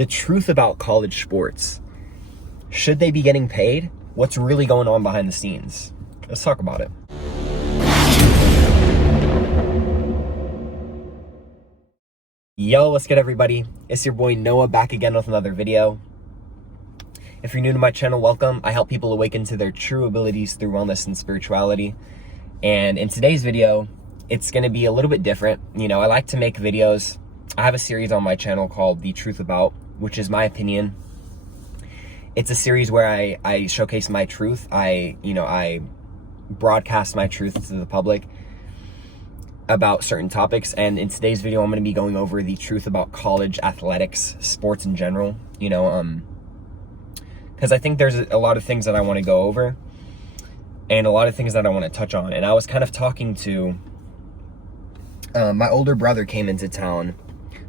the truth about college sports. Should they be getting paid? What's really going on behind the scenes? Let's talk about it. Yo, what's good, everybody? It's your boy Noah back again with another video. If you're new to my channel, welcome. I help people awaken to their true abilities through wellness and spirituality. And in today's video, it's going to be a little bit different. You know, I like to make videos. I have a series on my channel called The Truth About, which is my opinion. It's a series where I showcase my truth. I broadcast my truth to the public about certain topics. And in today's video, I'm going to be going over the truth about college athletics, sports in general, because I think there's a lot of things that I want to go over and a lot of things that I want to touch on. And I was kind of talking to, my older brother came into town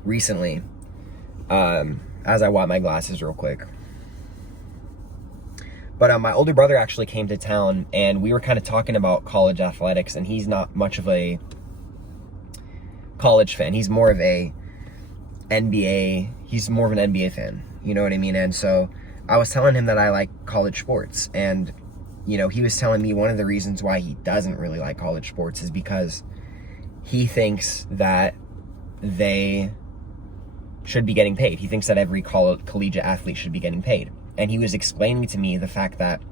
recently, as I wipe my glasses real quick. But my older brother actually came to town and we were kind of talking about college athletics, and he's not much of a college fan. He's more of an NBA fan. You know what I mean? And so I was telling him that I like college sports, and he was telling me one of the reasons why he doesn't really like college sports is because he thinks that they should be getting paid. He thinks that every collegiate athlete should be getting paid. And he was explaining to me the fact that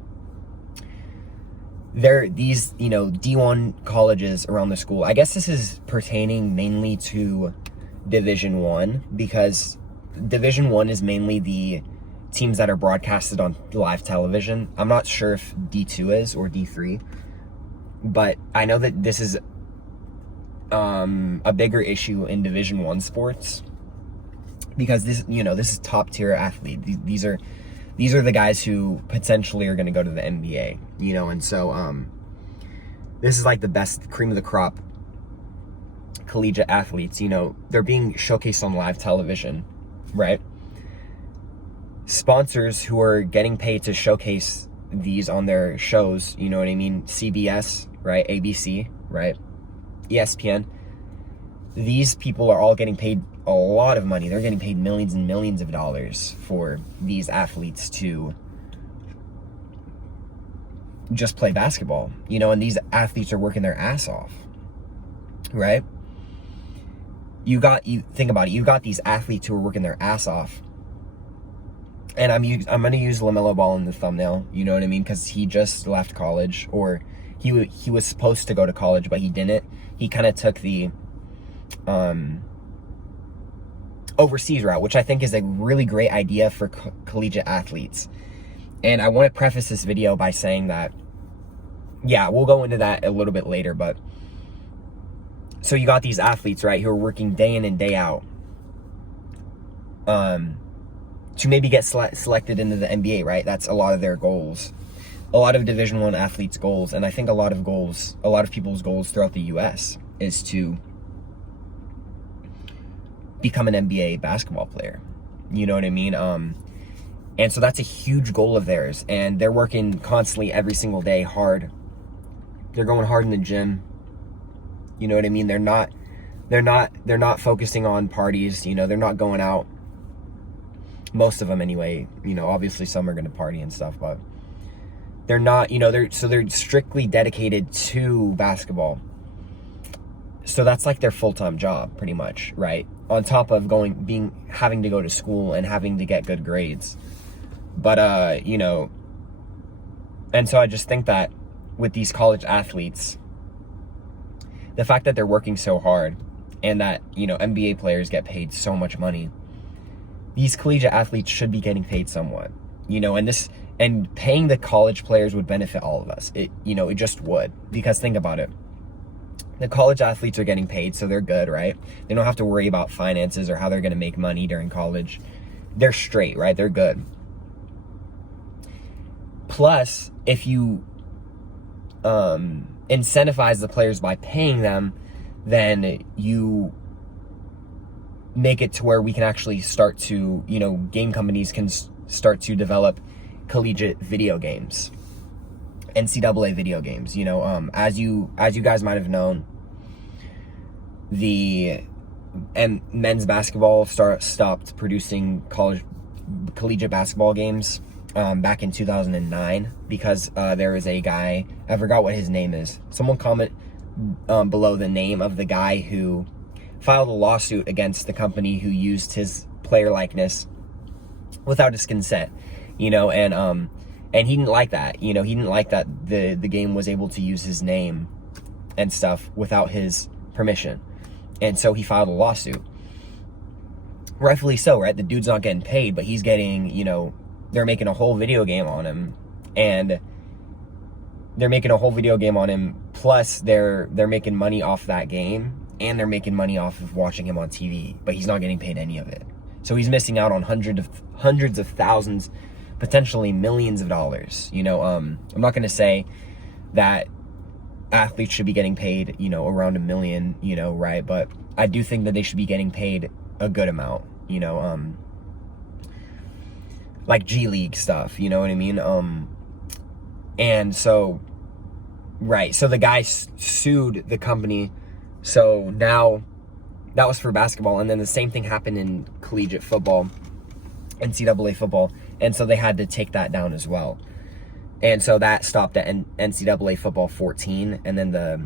there are these, D1 colleges around the school. I guess this is pertaining mainly to Division 1, because Division 1 is mainly the teams that are broadcasted on live television. I'm not sure if D2 is or D3, but I know that this is a bigger issue in Division 1 sports, because this is top tier athlete. These are the guys who potentially are going to go to the NBA, and so this is like the best cream of the crop collegiate athletes. They're being showcased on live television, right? Sponsors who are getting paid to showcase these on their shows, you know what I mean? CBS, right? ABC, right? ESPN. These people are all getting paid a lot of money. They're getting paid millions and millions of dollars for these athletes to just play basketball, and these athletes are working their ass off, right? You think about it. You got these athletes who are working their ass off. And I'm going to use LaMelo Ball in the thumbnail, you know what I mean? Because he just left college, or he was supposed to go to college, but he didn't. He kind of took the overseas route, which I think is a really great idea for collegiate athletes. And I want to preface this video by saying that, yeah, we'll go into that a little bit later, but so you got these athletes, right, who are working day in and day out, to maybe get selected into the NBA, right? That's a lot of their goals. A lot of Division 1 athletes' goals, and I think a lot of people's goals throughout the US is to become an NBA basketball player. You know what I mean? And so that's a huge goal of theirs, and they're working constantly every single day hard. They're going hard in the gym. You know what I mean? They're not focusing on parties, they're not going out. Most of them anyway, obviously some are going to party and stuff, but they're not, they're strictly dedicated to basketball. So that's like their full-time job pretty much, right? On top of having to go to school and having to get good grades. But, and so I just think that with these college athletes, the fact that they're working so hard and that, NBA players get paid so much money, these collegiate athletes should be getting paid somewhat, and paying the college players would benefit all of us. It just would, because think about it. The college athletes are getting paid, so they're good, right? They don't have to worry about finances or how they're going to make money during college. They're straight, right? They're good. Plus, if you incentivize the players by paying them, then you make it to where we can actually start to, game companies can start to develop collegiate video games, NCAA video games. As you guys might have known, the and men's basketball stopped producing collegiate basketball games back in 2009 because there was a guy, I forgot what his name is. Someone comment below the name of the guy who filed a lawsuit against the company who used his player likeness without his consent, and he didn't like that. He didn't like that the game was able to use his name and stuff without his permission. And so he filed a lawsuit. Rightfully so, right? The dude's not getting paid, but he's getting, they're making a whole video game on him, and plus they're making money off that game, and they're making money off of watching him on TV, but he's not getting paid any of it. So he's missing out on hundreds of thousands, potentially millions of dollars. I'm not going to say that athletes should be getting paid, around $1 million, right? But I do think that they should be getting paid a good amount, like G League stuff, you know what I mean? And so, right, so the guy sued the company, so now that was for basketball, and then the same thing happened in collegiate football, NCAA football, and so they had to take that down as well. And so that stopped at NCAA football 14, and then the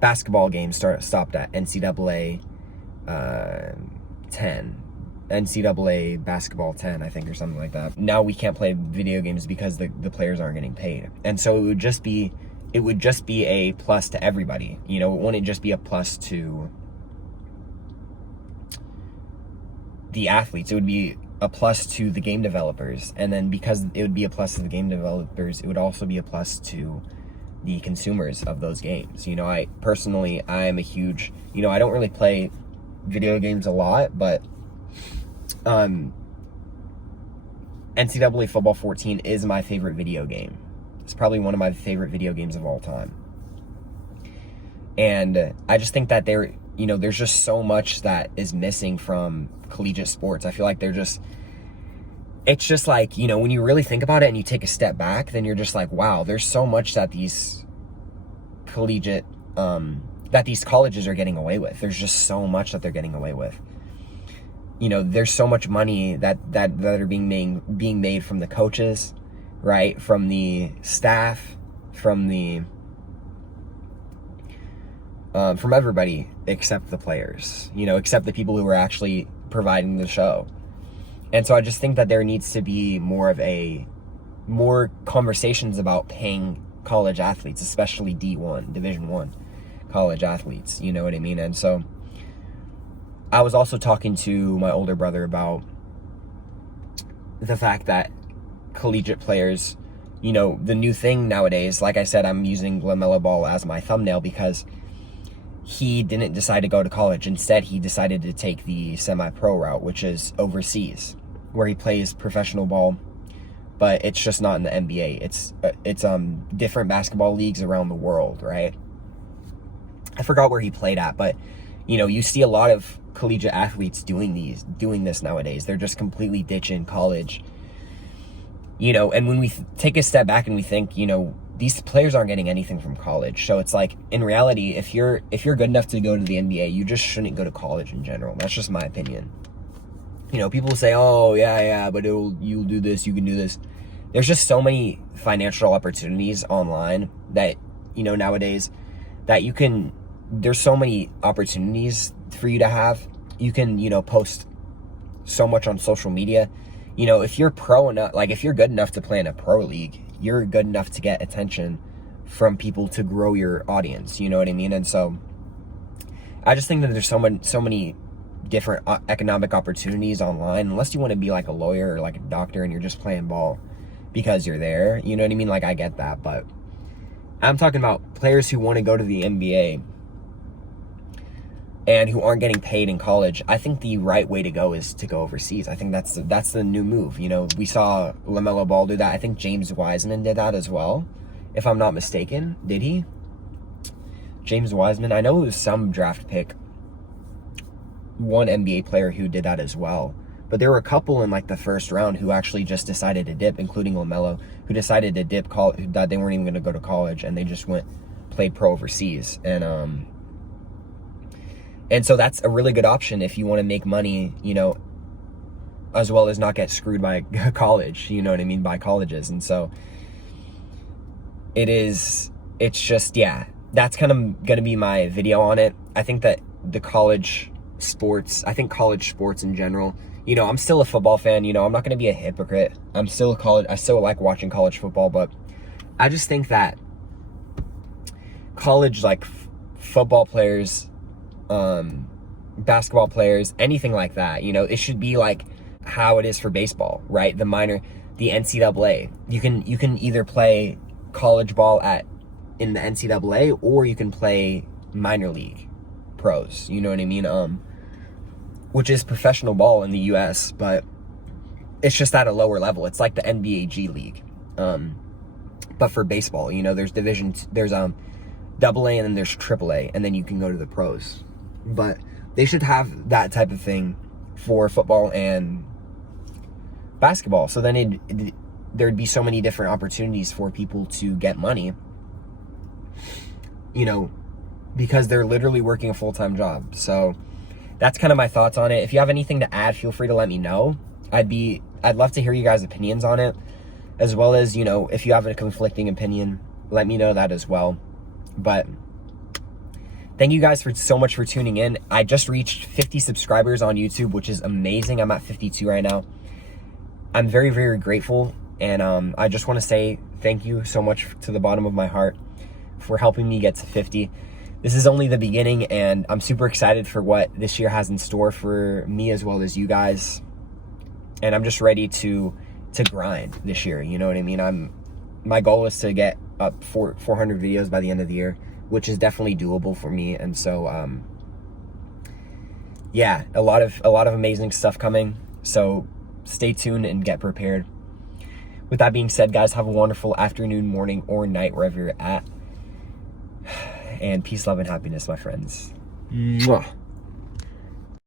basketball game stopped at NCAA 10. NCAA basketball 10, I think, or something like that. Now we can't play video games because the players aren't getting paid. And so it would just be a plus to everybody. It wouldn't just be a plus to the athletes. It would be a plus to the game developers, and then because it would be a plus to the game developers, it would also be a plus to the consumers of those games. I personally, I'm a huge, I don't really play video games a lot, but NCAA football 14 is my favorite video game. It's probably one of my favorite video games of all time, and I just think that there's just so much that is missing from collegiate sports. I feel like it's just like, when you really think about it and you take a step back, then you're just like, wow, there's so much that these collegiate, that these colleges are getting away with. There's just so much that they're getting away with. There's so much money that are being made from the coaches, right? From the staff, from everybody except the players, except the people who are actually providing the show. And so I just think that there needs to be more conversations about paying college athletes, especially D1, Division I college athletes, you know what I mean? And so I was also talking to my older brother about the fact that collegiate players, the new thing nowadays, like I said, I'm using LaMelo Ball as my thumbnail because he didn't decide to go to college. Instead, he decided to take the semi-pro route, which is overseas, where he plays professional ball, but it's just not in the NBA. It's different basketball leagues around the world, right? I forgot where he played at, but you see a lot of collegiate athletes doing this nowadays. They're just completely ditching college, and when we take a step back and we think, these players aren't getting anything from college. So it's like, in reality, if you're good enough to go to the NBA, you just shouldn't go to college in general. That's just my opinion. People say, oh, yeah, but you'll do this, you can do this. There's just so many financial opportunities online that, nowadays, that there's so many opportunities for you to have. You can, post so much on social media. If you're pro enough, like if you're good enough to play in a pro league, you're good enough to get attention from people to grow your audience. You know what I mean? And so I just think that there's so many different economic opportunities online, unless you want to be like a lawyer or like a doctor and you're just playing ball because you're there. You know what I mean? Like, I get that, but I'm talking about players who want to go to the NBA and who aren't getting paid in college. I think the right way to go is to go overseas. I think that's the new move. We saw LaMelo Ball do that. I think James Wiseman did that as well, if I'm not mistaken. Did he? James Wiseman, I know it was some draft pick, one NBA player who did that as well. But there were a couple in like the first round who actually just decided to dip, including LaMelo, who decided to dip, that they weren't even going to go to college, and they just played pro overseas. And And so that's a really good option if you want to make money, you know, as well as not get screwed by college, you know what I mean, by colleges. And so it's just, yeah, that's kind of going to be my video on it. I think that college sports in general, you know, I'm still a football fan, you know, I'm not going to be a hypocrite. I still like watching college football, but I just think that college, like football players, basketball players, anything like that, you know, it should be like how it is for baseball, right? The NCAA. You can either play college ball in the NCAA, or you can play minor league pros, you know what I mean? Which is professional ball in the US, but it's just at a lower level. It's like the NBA G League. But for baseball, you know, there's divisions, there's AA and then there's AAA, and then you can go to the pros. But they should have that type of thing for football and basketball. So then there'd be so many different opportunities for people to get money, you know, because they're literally working a full-time job. So that's kind of my thoughts on it. If you have anything to add, feel free to let me know. I'd love to hear you guys' opinions on it, as well as, you know, if you have a conflicting opinion, let me know that as well. But thank you guys so much for tuning in. I just reached 50 subscribers on YouTube, which is amazing. I'm at 52 right now. I'm very, very grateful. And I just want to say thank you so much to the bottom of my heart for helping me get to 50. This is only the beginning, and I'm super excited for what this year has in store for me as well as you guys. And I'm just ready to grind this year, you know what I mean? My goal is to get up 400 videos by the end of the year, which is definitely doable for me. And so yeah, a lot of amazing stuff coming. So stay tuned and get prepared. With that being said, guys, have a wonderful afternoon, morning, or night wherever you're at. And peace, love, and happiness, my friends. Mwah.